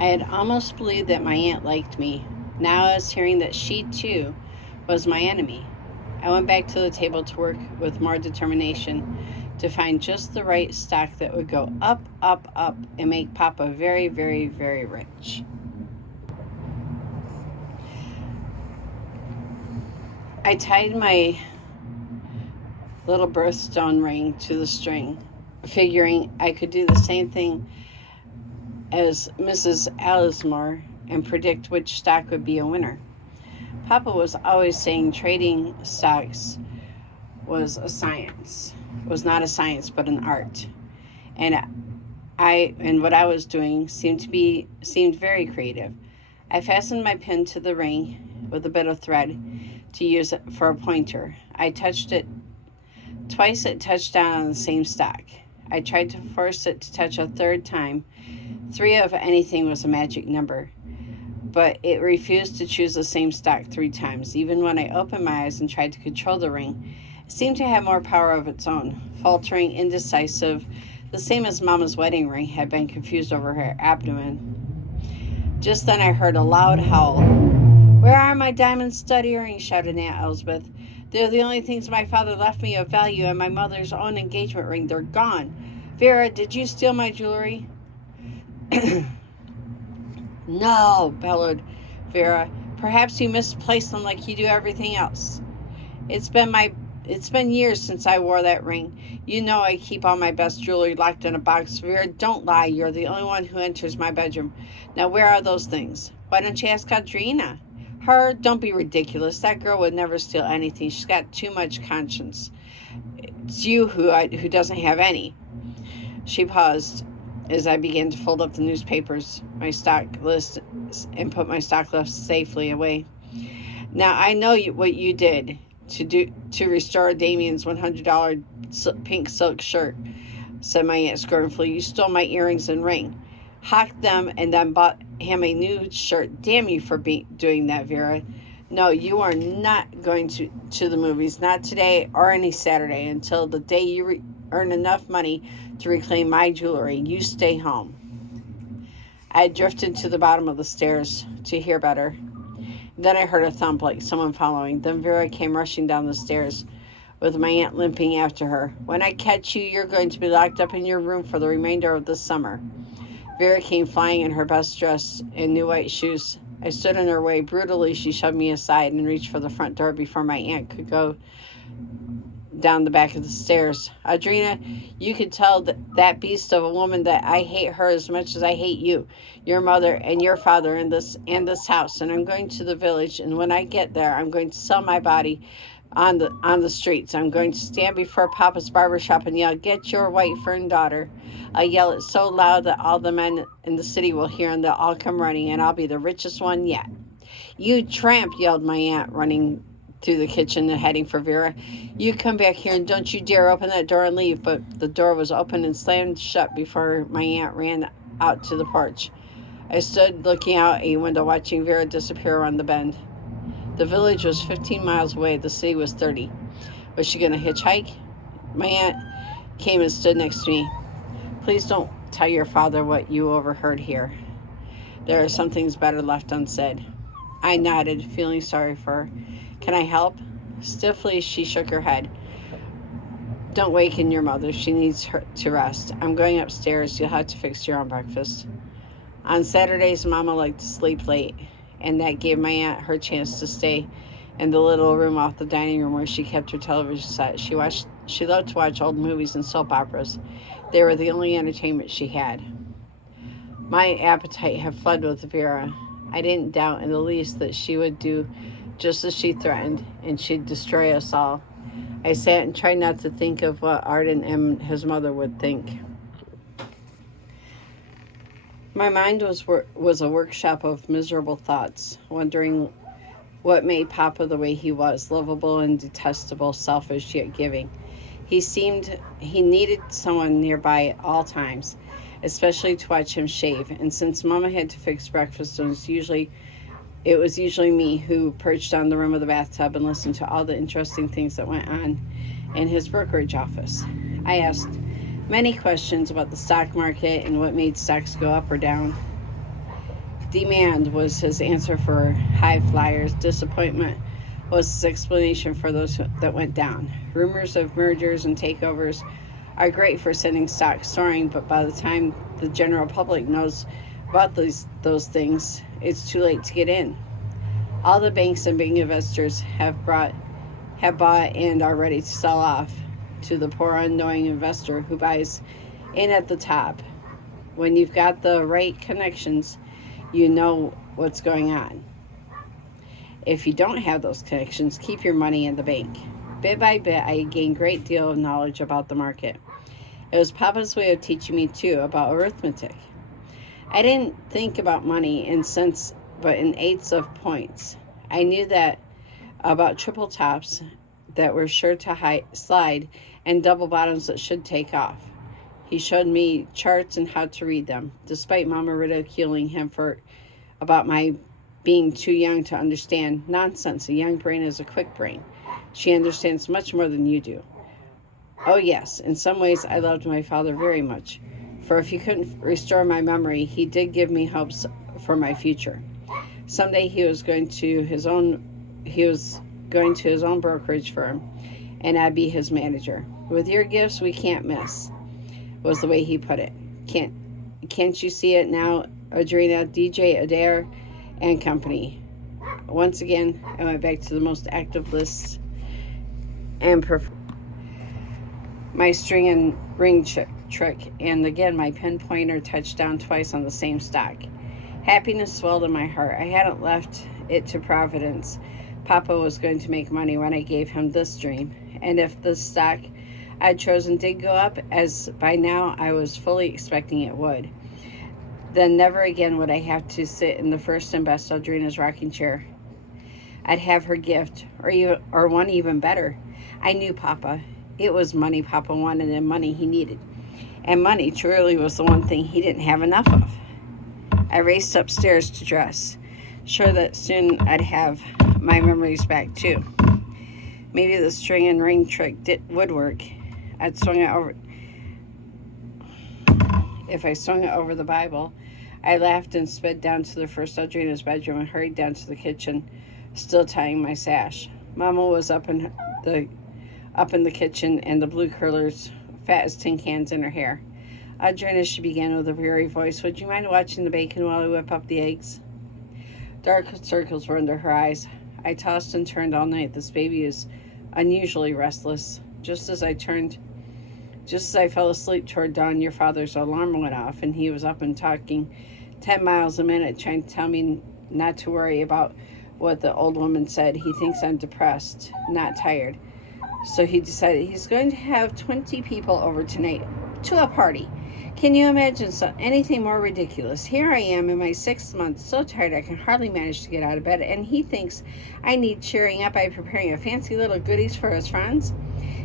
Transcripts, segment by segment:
I had almost believed that my aunt liked me. Now I was hearing that she, too, was my enemy. I went back to the table to work with more determination to find just the right stock that would go up, up, up, and make Papa very, very, very rich. I tied my little birthstone ring to the string, figuring I could do the same thing as Mrs. Alismore and predict which stock would be a winner. Papa was always saying trading stocks was not a science but an art. And what I was doing seemed very creative. I fastened my pin to the ring with a bit of thread to use it for a pointer. I touched it twice. It touched down on the same stock. I tried to force it to touch a third time. 3 of anything was a magic number, but it refused to choose the same stock 3 times. Even when I opened my eyes and tried to control the ring, it seemed to have more power of its own, faltering, indecisive, the same as Mama's wedding ring had been confused over her abdomen. Just then I heard a loud howl. "Where are my diamond stud earrings?" shouted Aunt Elizabeth. "They're the only things my father left me of value, and my mother's own engagement ring. They're gone. Vera, did you steal my jewelry?" "No," bellowed Vera. "Perhaps you misplaced them like you do everything else. It's been years since I wore that ring. You know I keep all my best jewelry locked in a box. Vera, don't lie. You're the only one who enters my bedroom. Now, where are those things? Why don't you ask Audrina?" "Her? Don't be ridiculous. That girl would never steal anything. She's got too much conscience. It's you who doesn't have any." She paused as I began to fold up the newspapers, my stock list, and put my stock list safely away. "Now I know what you did to restore Damien's $100 pink silk shirt," said my aunt scornfully. "You stole my earrings and ring, hocked them, and then bought him a new shirt. Damn you for doing that, Vera. No, you are not going to the movies, not today or any Saturday, until the day you earn enough money to reclaim my jewelry. You stay home." I had drifted to the bottom of the stairs to hear better. Then I heard a thump like someone following. Then Vera came rushing down the stairs with my aunt limping after her. "When I catch you, you're going to be locked up in your room for the remainder of the summer." Vera came flying in her best dress and new white shoes. I stood in her way. Brutally, she shoved me aside and reached for the front door before my aunt could go down the back of the stairs. "Audrina, you could tell that beast of a woman that I hate her as much as I hate you, your mother, and your father, and this house. And I'm going to the village, and when I get there, I'm going to sell my body on the streets. I'm going to stand before Papa's barbershop and yell, 'Get your white fern daughter.' I yell it so loud that all the men in the city will hear, and they'll all come running, and I'll be the richest one yet." "You tramp," yelled my aunt, running through the kitchen and heading for Vera. "You come back here, and don't you dare open that door and leave." But the door was opened and slammed shut before my aunt ran out to the porch. I stood looking out a window, watching Vera disappear around the bend. The village was 15 miles away. The city was 30. Was she going to hitchhike? My aunt came and stood next to me. "Please don't tell your father what you overheard here. There are some things better left unsaid." I nodded, feeling sorry for her. "Can I help?" Stiffly, she shook her head. "Don't waken your mother. She needs her to rest. I'm going upstairs. You'll have to fix your own breakfast." On Saturdays, Mama liked to sleep late, and that gave my aunt her chance to stay in the little room off the dining room where she kept her television set. She loved to watch old movies and soap operas. They were the only entertainment she had. My appetite had fled with Vera. I didn't doubt in the least that she would do just as she threatened, and she'd destroy us all. I sat and tried not to think of what Arden and his mother would think. My mind was a workshop of miserable thoughts, wondering what made Papa the way he was, lovable and detestable, selfish yet giving. He needed someone nearby at all times, especially to watch him shave. And since Mama had to fix breakfast, it was usually me who perched on the rim of the bathtub and listened to all the interesting things that went on in his brokerage office. I asked many questions about the stock market and what made stocks go up or down. Demand was his answer for high flyers. Disappointment was his explanation for those that went down. Rumors of mergers and takeovers are great for sending stocks soaring, but by the time the general public knows about those things, it's too late to get in. All the banks and big investors have bought and are ready to sell off to the poor unknowing investor who buys in at the top. When you've got the right connections, you know what's going on. If you don't have those connections, keep your money in the bank. Bit by bit, I gained a great deal of knowledge about the market. It was Papa's way of teaching me, too, about arithmetic. I didn't think about money in cents, but in eighths of points. I knew that about triple tops that were sure to slide and double bottoms that should take off. He showed me charts and how to read them, despite Mama ridiculing him about my being too young to understand. Nonsense, a young brain is a quick brain. She understands much more than you do. Oh yes, in some ways I loved my father very much, for if he couldn't restore my memory, he did give me hopes for my future. Someday he was going to his own brokerage firm, and I'd be his manager. With your gifts, we can't miss, was the way he put it. Can't you see it now, Audrina, DJ Adair, and company? Once again, I went back to the most active lists and my string and ring trick, and again my pen pointer touched down twice on the same stock. Happiness swelled in my heart. I hadn't left it to Providence. Papa was going to make money when I gave him this dream, and if the stock I'd chosen did go up, as by now I was fully expecting it would, then never again would I have to sit in the first and best Audrina's rocking chair. I'd have her gift, or one even better. I knew Papa. It was money Papa wanted and money he needed. And money truly was the one thing he didn't have enough of. I raced upstairs to dress, sure that soon I'd have my memories back too. Maybe the string and ring trick would work. If I swung it over the Bible. I laughed and sped down to the first Audrina's bedroom and hurried down to the kitchen, still tying my sash. Mama was up in the kitchen, and the blue curlers, fat as tin cans, in her hair. Audrina, she began with a weary voice, would you mind watching the bacon while I whip up the eggs? Dark circles were under her eyes. I tossed and turned all night. This baby is unusually restless. Just as I fell asleep toward dawn, your father's alarm went off, and he was up and talking 10 miles a minute, trying to tell me not to worry about what the old woman said. He thinks I'm depressed, not tired. So he decided he's going to have 20 people over tonight to a party. Can you imagine anything more ridiculous? Here I am in my 6th month, so tired I can hardly manage to get out of bed, and he thinks I need cheering up by preparing a fancy little goodies for his friends.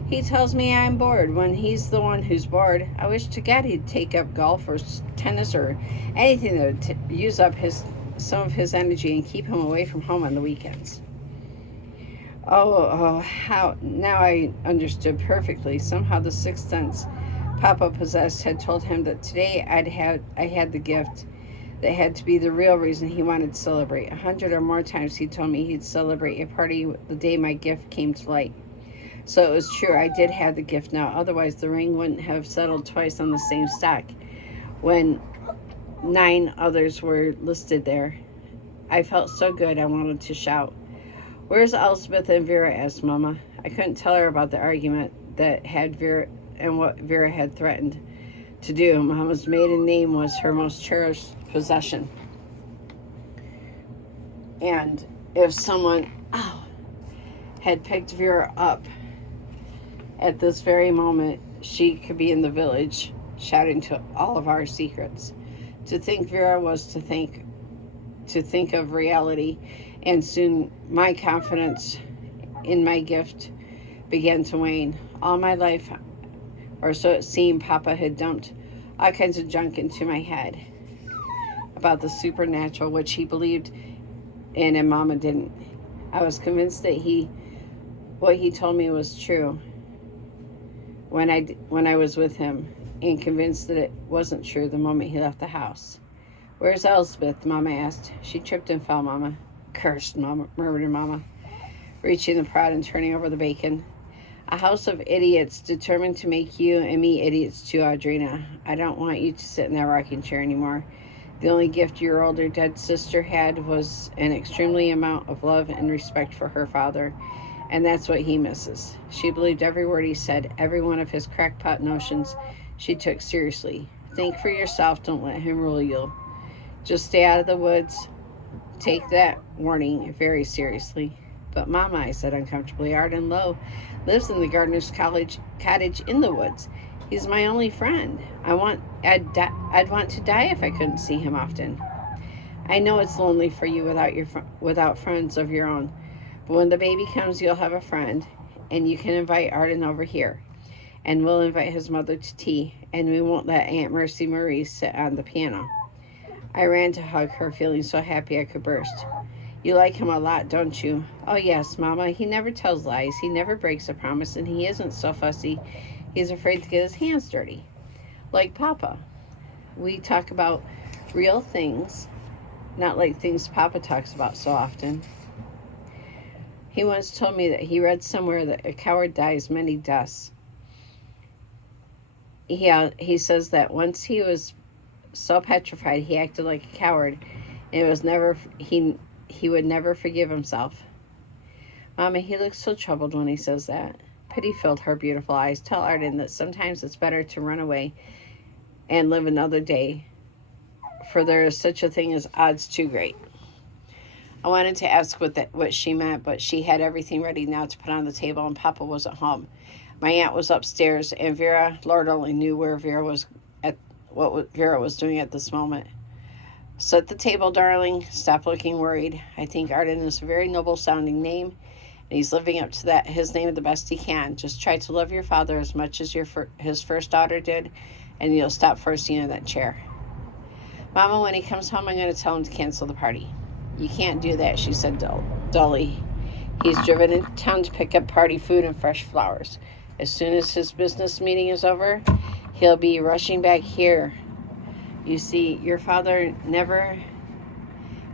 He tells me I'm bored when he's the one who's bored. I wish to God he'd take up golf or tennis or anything that would use up some of his energy and keep him away from home on the weekends. How now I understood perfectly. Somehow the sixth sense Papa possessed had told him that today I had the gift that had to be the real reason he wanted to celebrate. 100 or more times he told me he'd celebrate a party the day my gift came to light. So it was true, I did have the gift now. Otherwise the ring wouldn't have settled twice on the same stock when 9 others were listed there. I felt so good I wanted to shout. Where's Elspeth and Vera? Asked Mama. I couldn't tell her about the argument that had Vera and what Vera had threatened to do. Mama's maiden name was her most cherished possession. And if someone had picked Vera up at this very moment, she could be in the village shouting to all of our secrets. To think Vera was to think of reality, and soon my confidence in my gift began to wane. All my life, or so it seemed, Papa had dumped all kinds of junk into my head about the supernatural, which he believed in and Mama didn't. I was convinced that what he told me was true when I was with him, and convinced that it wasn't true the moment he left the house. Where's Elspeth? Mama asked. She tripped and fell, Mama. Cursed, Mama, murmured Mama, reaching the pot and turning over the bacon. A house of idiots determined to make you and me idiots too, Audrina. I don't want you to sit in that rocking chair anymore. The only gift your older dead sister had was an extremely amount of love and respect for her father, and that's what he misses. She believed every word he said, every one of his crackpot notions she took seriously. Think for yourself, don't let him rule you. Just stay out of the woods. Take that warning very seriously. But Mama, I said uncomfortably, Arden Lowe lives in the gardener's cottage in the woods. He's my only friend. I'd want to die if I couldn't see him often. I know it's lonely for you without friends of your own. But when the baby comes, you'll have a friend, and you can invite Arden over here. And we'll invite his mother to tea, and we won't let Aunt Mercy Marie sit on the piano. I ran to hug her, feeling so happy I could burst. You like him a lot, don't you? Oh, yes, Mama. He never tells lies. He never breaks a promise, and he isn't so fussy. He's afraid to get his hands dirty. Like Papa. We talk about real things, not like things Papa talks about so often. He once told me that he read somewhere that a coward dies many deaths. He says that once he was so petrified he acted like a coward, and it was never he would never forgive himself. Mama, he looks so troubled when he says that. Pity filled her beautiful eyes. Tell Arden that sometimes it's better to run away and live another day, for there is such a thing as odds too great. I wanted to ask what she meant, but she had everything ready now to put on the table, and Papa wasn't home. My aunt was upstairs, and Vera, Lord only knew where Vera was what Vera was doing at this moment. Set the table, darling. Stop looking worried. I think Arden is a very noble sounding name, and he's living up to his name the best he can. Just try to love your father as much as his first daughter did, and you'll stop forcing in that chair. Mama, when he comes home, I'm going to tell him to cancel the party. You can't do that, she said dully. He's driven into town to pick up party food and fresh flowers. As soon as his business meeting is over, he'll be rushing back here. You see, your father never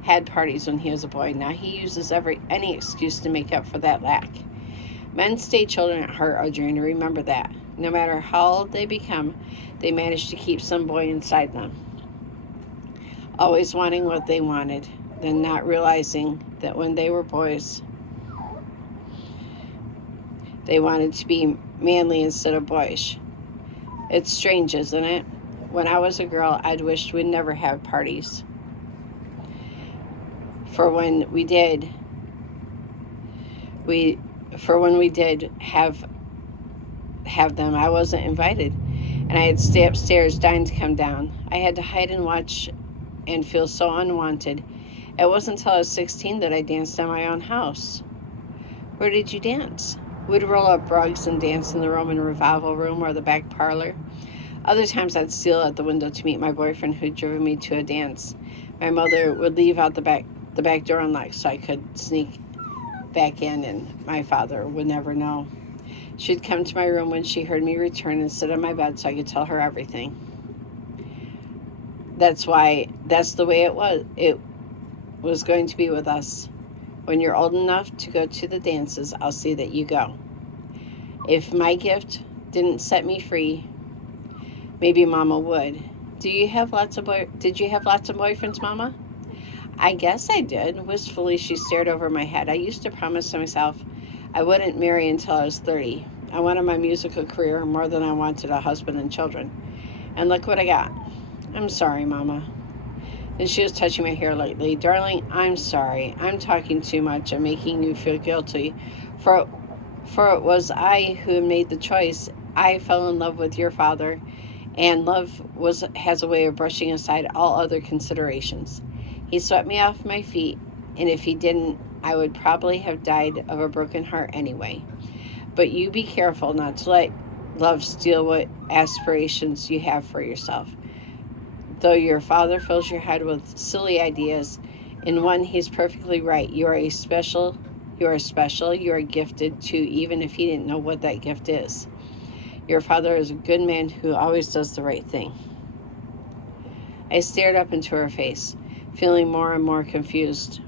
had parties when he was a boy. Now he uses any excuse to make up for that lack. Men stay children at heart, Audrina. Remember that. No matter how old they become, they manage to keep some boy inside them. Always wanting what they wanted, then not realizing that when they were boys, they wanted to be manly instead of boyish. It's strange, isn't it? When I was a girl, I'd wished we'd never have parties. For when we did have them, I wasn't invited, and I had to stay upstairs dying to come down. I had to hide and watch and feel so unwanted. It wasn't until I was 16 that I danced in my own house. Where did you dance? We'd roll up rugs and dance in the Roman revival room or the back parlor. Other times I'd steal out the window to meet my boyfriend who'd driven me to a dance. My mother would leave out the back door unlocked so I could sneak back in, and my father would never know. She'd come to my room when she heard me return and sit on my bed so I could tell her everything. That's the way it was going to be with us. When you're old enough to go to the dances, I'll see that you go. If my gift didn't set me free, maybe Mama would. Did you have lots of boyfriends, Mama? I guess I did. Wistfully, she stared over my head. I used to promise myself I wouldn't marry until I was 30. I wanted my musical career more than I wanted a husband and children. And look what I got. I'm sorry, Mama. And she was touching my hair lightly. Darling, I'm sorry. I'm talking too much. I'm making you feel guilty. For it was I who made the choice. I fell in love with your father, and love has a way of brushing aside all other considerations. He swept me off my feet, and if he didn't, I would probably have died of a broken heart anyway. But you be careful not to let love steal what aspirations you have for yourself. Though your father fills your head with silly ideas, in one he's perfectly right. You are special, you are gifted too, even if he didn't know what that gift is. Your father is a good man who always does the right thing. I stared up into her face, feeling more and more confused.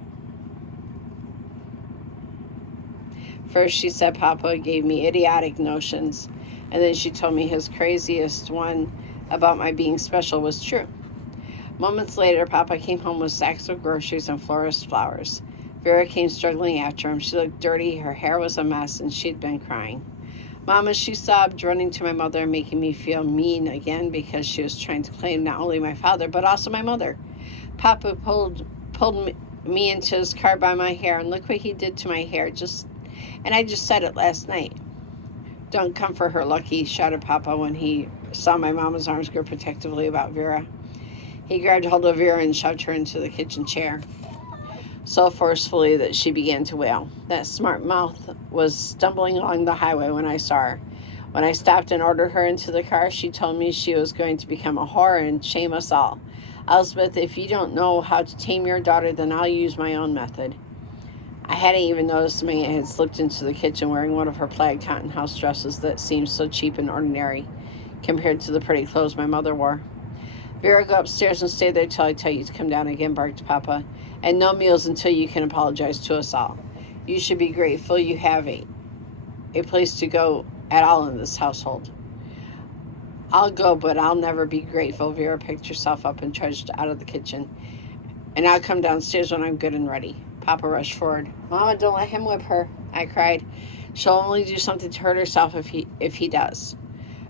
First, she said Papa gave me idiotic notions, and then she told me his craziest one about my being special was true. Moments later, Papa came home with sacks of groceries and florist flowers. Vera came struggling after him. She looked dirty, her hair was a mess, and she'd been crying. Mama, she sobbed, running to my mother and making me feel mean again because she was trying to claim not only my father, but also my mother. Papa pulled me into his car by my hair, and look what he did to my hair. And I just said it last night. Don't come for her, Lucky, shouted Papa when he saw my mama's arms grow protectively about Vera. He grabbed hold of Vera and shoved her into the kitchen chair so forcefully that she began to wail. That smart mouth was stumbling along the highway when I saw her. When I stopped and ordered her into the car, she told me she was going to become a whore and shame us all. Elspeth, if you don't know how to tame your daughter, then I'll use my own method. I hadn't even noticed the man had slipped into the kitchen wearing one of her plaid cotton house dresses that seemed so cheap and ordinary compared to the pretty clothes my mother wore. Vera, go upstairs and stay there till I tell you to come down again, barked Papa. And no meals until you can apologize to us all. You should be grateful you have a place to go at all in this household. I'll go, but I'll never be grateful. Vera picked herself up and trudged out of the kitchen. And I'll come downstairs when I'm good and ready. Papa rushed forward. Mama, don't let him whip her, I cried. She'll only do something to hurt herself if he does.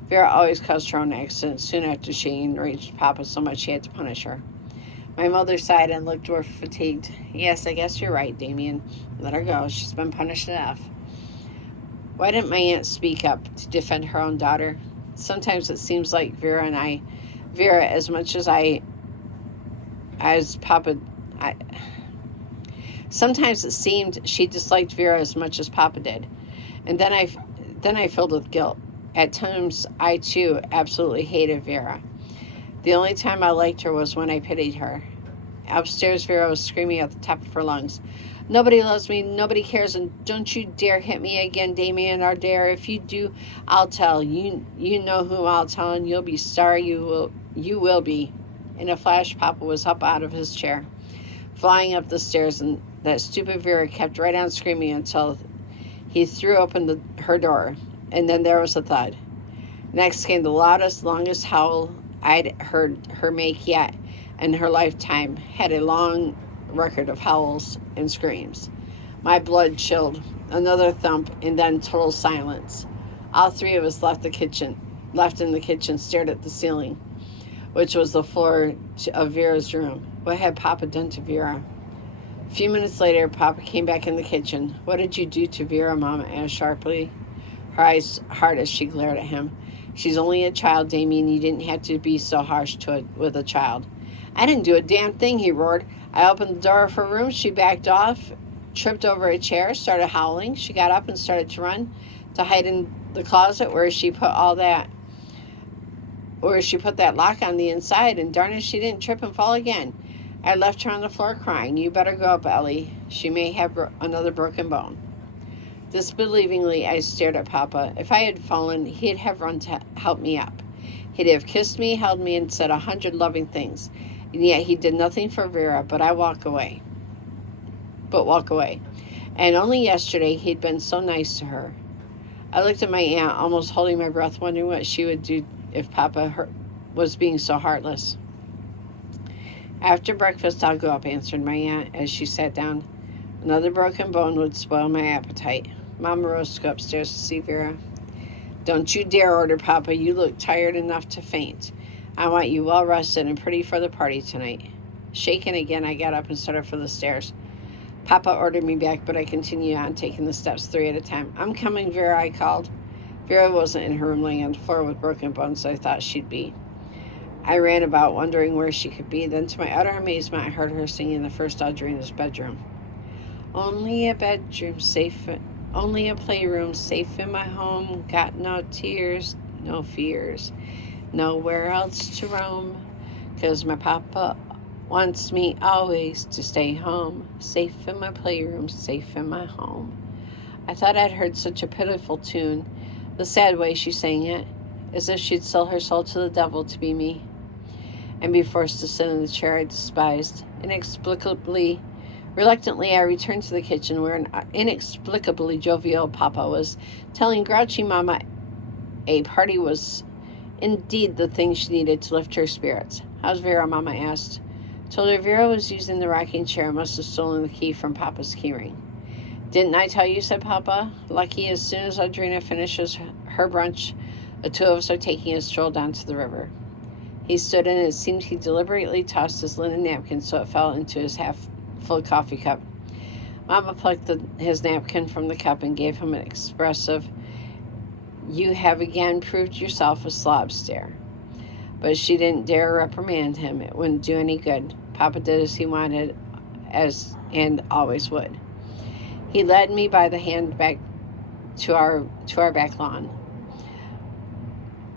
Vera always caused her own accidents soon after she enraged Papa so much he had to punish her. My mother sighed and looked more fatigued. Yes, I guess you're right, Damien. Let her go. She's been punished enough. Why didn't my aunt speak up to defend her own daughter? Sometimes it seems like Vera, as much as sometimes it seemed she disliked Vera as much as Papa did. And then I filled with guilt. At times, I too absolutely hated Vera. The only time I liked her was when I pitied her. Upstairs, Vera was screaming at the top of her lungs. Nobody loves me, nobody cares, and don't you dare hit me again, Damien Ardare. If you do, I'll tell. You know who I'll tell, and you'll be sorry you will be. In a flash, Papa was up out of his chair, flying up the stairs, and that stupid Vera kept right on screaming until he threw open her door, and then there was a thud. Next came the loudest, longest howl I'd heard her make yet, and her lifetime had a long record of howls and screams. My blood chilled. Another thump, and then total silence. All three of us left in the kitchen, stared at the ceiling, which was the floor of Vera's room. What had Papa done to Vera? A few minutes later, Papa came back in the kitchen. What did you do to Vera, Mama asked sharply, her eyes hard as she glared at him. She's only a child, Damien. You didn't have to be so harsh with a child. I didn't do a damn thing, he roared. I opened the door of her room. She backed off, tripped over a chair, started howling. She got up and started to run to hide in the closet where she put that lock on the inside, and darn it, she didn't trip and fall again. I left her on the floor crying. You better go up, Ellie. She may have another broken bone. Disbelievingly, I stared at Papa. If I had fallen, he'd have run to help me up. He'd have kissed me, held me, and said 100 loving things. And yet he did nothing for Vera, but walk away. And only yesterday he'd been so nice to her. I looked at my aunt, almost holding my breath, wondering what she would do if Papa was being so heartless. After breakfast, I'll go up, answered my aunt as she sat down. Another broken bone would spoil my appetite. Mama rose to go upstairs to see Vera. Don't you dare, ordered Papa. You look tired enough to faint. I want you well rested and pretty for the party tonight. Shaken again, I got up and started for the stairs. Papa ordered me back, but I continued on, taking the steps 3 at a time. I'm coming, Vera, I called. Vera wasn't in her room, laying on the floor with broken bones I thought she'd be. I ran about, wondering where she could be. Then, to my utter amazement, I heard her singing the first Audrina's bedroom. Only a bedroom, only a playroom, safe in my home. Got no tears, no fears, nowhere else to roam. 'Cause my papa wants me always to stay home. Safe in my playroom, safe in my home. I thought I'd heard such a pitiful tune, the sad way she sang it, as if she'd sell her soul to the devil to be me. and be forced to sit in the chair I despised. Reluctantly, I returned to the kitchen where an inexplicably jovial Papa was telling grouchy Mama a party was indeed the thing she needed to lift her spirits. "How's Vera?" Mama asked. Told her Vera was using the rocking chair and must have stolen the key from Papa's keyring. "Didn't I tell you?" said Papa. "Lucky, as soon as Audrina finishes her brunch, the two of us are taking a stroll down to the river." He stood, and it seemed he deliberately tossed his linen napkin so it fell into his half-full coffee cup. Mama plucked his napkin from the cup and gave him an expressive, "You have again proved yourself a slob" stare. But she didn't dare reprimand him. It wouldn't do any good. Papa did as he wanted, and always would. He led me by the hand back to our back lawn,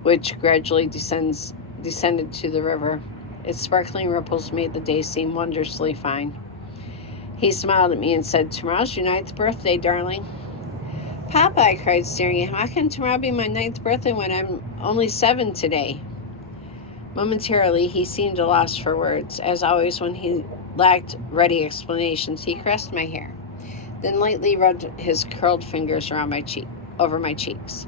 which gradually descended to the river. Its sparkling ripples made the day seem wondrously fine. He smiled at me and said, "Tomorrow's your 9th birthday, darling." "Papa," I cried, staring at him, "how can tomorrow be my 9th birthday when I'm only 7 today?" Momentarily, he seemed a loss for words. As always, when he lacked ready explanations, he caressed my hair, then lightly rubbed his curled fingers over my cheeks.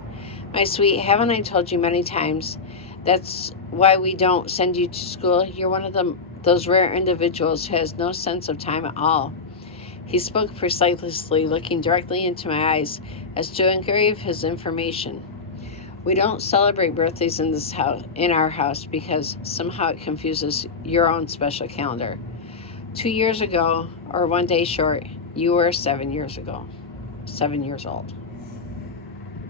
"My sweet, haven't I told you many times that's why we don't send you to school? You're one of those rare individuals who has no sense of time at all." He spoke precisely, looking directly into my eyes as to engrave his information. "We don't celebrate birthdays in our house because somehow it confuses your own special calendar. 2 years ago, or 1 day short, you were 7 years old."